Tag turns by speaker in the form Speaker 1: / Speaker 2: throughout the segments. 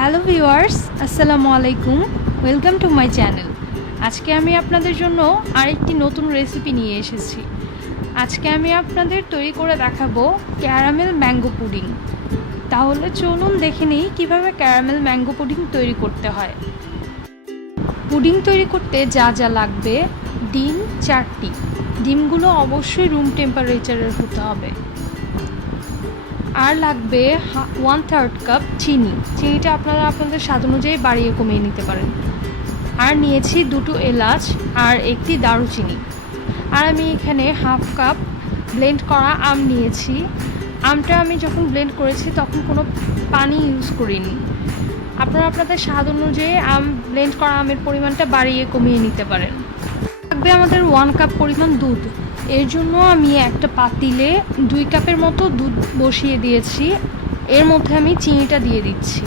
Speaker 1: Hello viewers আসসালামু আলাইকুম welcome to my channel আজকে আমি আপনাদের জন্য আরেকটি নতুন রেসিপি নিয়ে এসেছি। আজকে আমি আপনাদের তৈরি করে দেখাবো ক্যারামেল ম্যাঙ্গো পুডিং তাহলে চলুন দেখে নিই কীভাবে ক্যারামেল ম্যাঙ্গো পুডিং তৈরি করতে হয়। পুডিং তৈরি করতে যা যা লাগবে, ডিম চারটি। ডিমগুলো অবশ্যই রুম টেম্পারেচারের হতে হবে। আর লাগবে ওয়ান থার্ড কাপ চিনি। চিনিটা আপনারা আপনাদের স্বাদ অনুযায়ী বাড়িয়ে কমিয়ে নিতে পারেন। আর নিয়েছি দুটো এলাচ আর একটি দারুচিনি। আর আমি এখানে হাফ কাপ ব্লেন্ড করা আম নিয়েছি। আমটা আমি যখন ব্লেন্ড করেছি তখন কোনো পানি ইউজ করিনি। আপনারা আপনাদের স্বাদ অনুযায়ী আম ব্লেন্ড করা আমের পরিমাণটা বাড়িয়ে কমিয়ে নিতে পারেন। লাগবে আমাদের ওয়ান কাপ পরিমাণ দুধ। এর জন্য আমি একটা পাতিলে দুই কাপের মতো দুধ বসিয়ে দিয়েছি। এর মধ্যে আমি চিনিটা দিয়ে দিচ্ছি।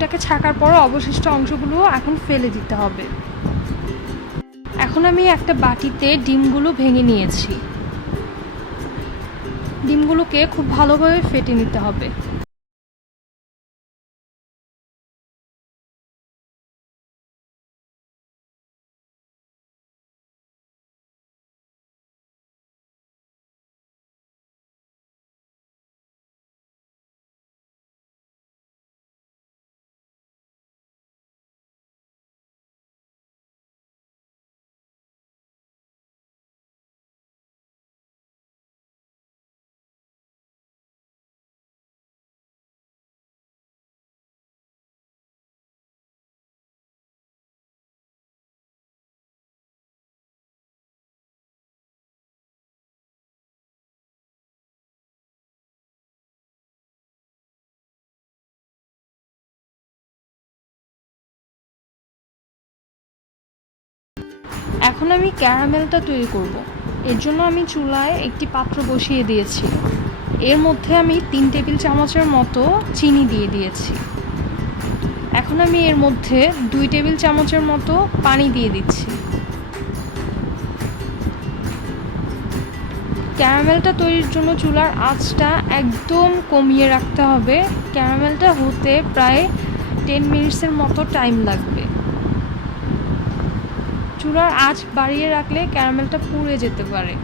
Speaker 1: দুধটাকে ছাকার পর অবশিষ্ট অংশগুলো এখন ফেলে দিতে হবে। এখন আমি একটা বাটিতে ডিমগুলো ভেঙে নিয়েছি। ডিমগুলোকে খুব ভালোভাবে ফেটে নিতে হবে। এখন আমি ক্যারামেলটা তৈরি করব। এর জন্য আমি চুলায় একটি পাত্র বসিয়ে দিয়েছি। এর মধ্যে আমি তিন টেবিল চামচের মতো চিনি দিয়ে দিয়েছি। এখন আমি এর মধ্যে দুই টেবিল চামচের মতো পানি দিয়ে দিচ্ছি। ক্যারামেলটা তৈরির জন্য চুলার আঁচটা একদম কমিয়ে রাখতে হবে। ক্যারামেলটা হতে প্রায় টেন মিনিটসের মতো টাইম লাগবে। চুলার আঁচ বাড়িয়ে রাখলে ক্যারামেলটা পুড়ে যেতে পারে।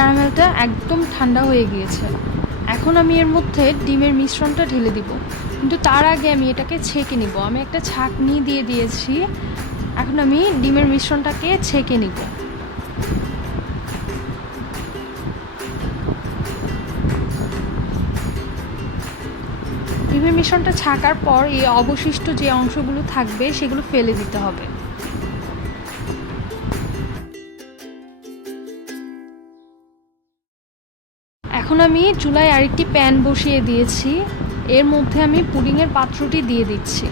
Speaker 1: ক্যারামেলটা একদম ঠান্ডা হয়ে গিয়েছে। এখন আমি এর মধ্যে ডিমের মিশ্রণটা ঢেলে দিব। কিন্তু তার আগে আমি এটাকে ছেঁকে নিব। আমি একটা ছাঁকনি দিয়ে দিয়েছি। এখন আমি ডিমের মিশ্রণটাকে ছেঁকে নিব। ডিমের মিশ্রণটা ছাকার পর এই অবশিষ্ট যে অংশগুলো থাকবে, সেগুলো ফেলে দিতে হবে। এখন আমি চুলায় আরেকটি প্যান বসিয়ে দিয়েছি। এর মধ্যে আমি পুডিংয়ের পাত্রটি দিয়ে দিচ্ছি।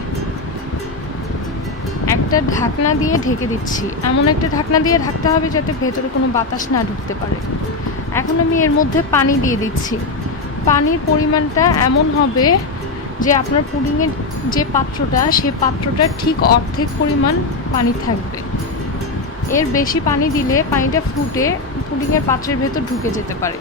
Speaker 1: একটা ঢাকনা দিয়ে ঢেকে দিচ্ছি। এমন একটা ঢাকনা দিয়ে ঢাকতে হবে যাতে ভেতরে কোনো বাতাস না ঢুকতে পারে। এখন আমি এর মধ্যে পানি দিয়ে দিচ্ছি। পানির পরিমাণটা এমন হবে যে আপনার পুডিংয়ের যে পাত্রটা, সে পাত্রটা ঠিক অর্ধেক পরিমাণ পানি থাকবে। এর বেশি পানি দিলে পানিটা ফুটে পুডিংয়ের পাত্রের ভেতর ঢুকে যেতে পারে।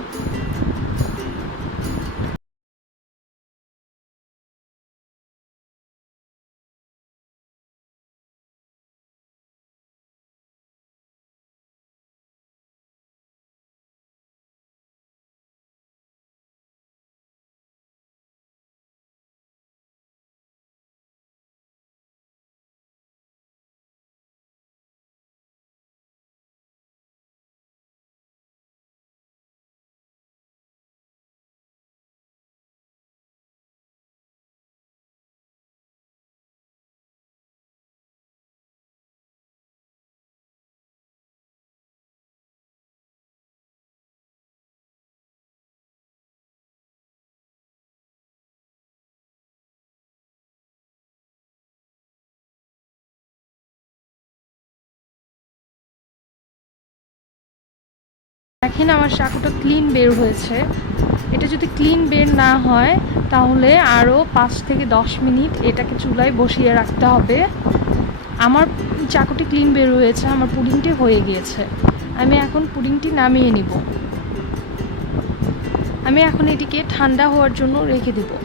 Speaker 1: দেখেন আমার চাকুটা ক্লিন বের হয়েছে। এটা যদি ক্লিন বের না হয়, তাহলে আরও পাঁচ থেকে দশ মিনিট এটাকে চুলায় বসিয়ে রাখতে হবে। আমার চাকুটি ক্লিন বের হয়েছে, আমার পুডিংটি হয়ে গিয়েছে। আমি এখন পুডিংটি নামিয়ে নিব। আমি এখন এটিকে ঠান্ডা হওয়ার জন্য রেখে দেবো।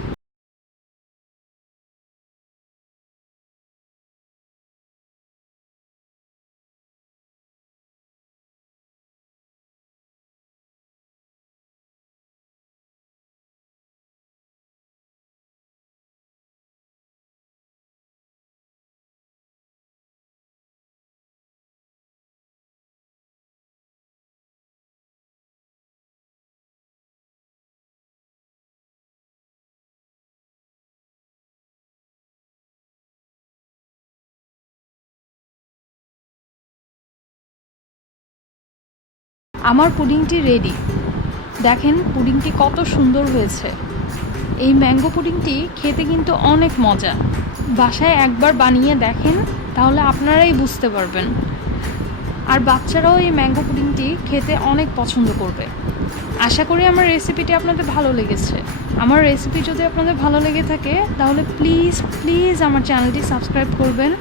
Speaker 1: আমার পুডিংটি রেডি দেখেন পুডিংটি কত সুন্দর হয়েছে। এই ম্যাঙ্গো পুডিংটি খেতে কিন্তু অনেক মজা। বাসায় একবার বানিয়ে দেখেন, তাহলে আপনারাই বুঝতে পারবেন। আর বাচ্চারাও এই ম্যাঙ্গো পুডিংটি খেতে অনেক পছন্দ করবে। আশা করি আমার রেসিপিটি আপনাদের ভালো লেগেছে। আমার রেসিপি যদি আপনাদের ভালো লেগে থাকে, তাহলে প্লিজ প্লিজ আমার চ্যানেলটি সাবস্ক্রাইব করবেন।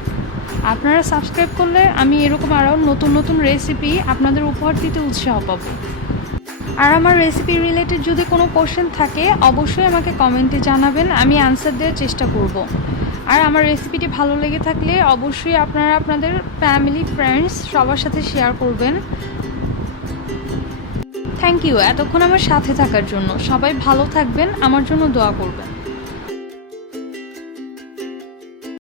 Speaker 1: আপনারা সাবস্ক্রাইব করলে আমি এরকম আরও নতুন নতুন রেসিপি আপনাদের উপহার দিতে উৎসাহ পাবো। আর আমার রেসিপি রিলেটেড যদি কোনো কোশ্চেন থাকে, অবশ্যই আমাকে কমেন্টে জানাবেন, আমি আনসার দেওয়ার চেষ্টা করব। আর আমার রেসিপিটি ভালো লেগে থাকলে অবশ্যই আপনারা আপনাদের ফ্যামিলি ফ্রেন্ডস সবার সাথে শেয়ার করবেন। থ্যাংক ইউ এতক্ষণ আমার সাথে থাকার জন্য সবাই ভালো থাকবেন, আমার জন্য দোয়া করবেন।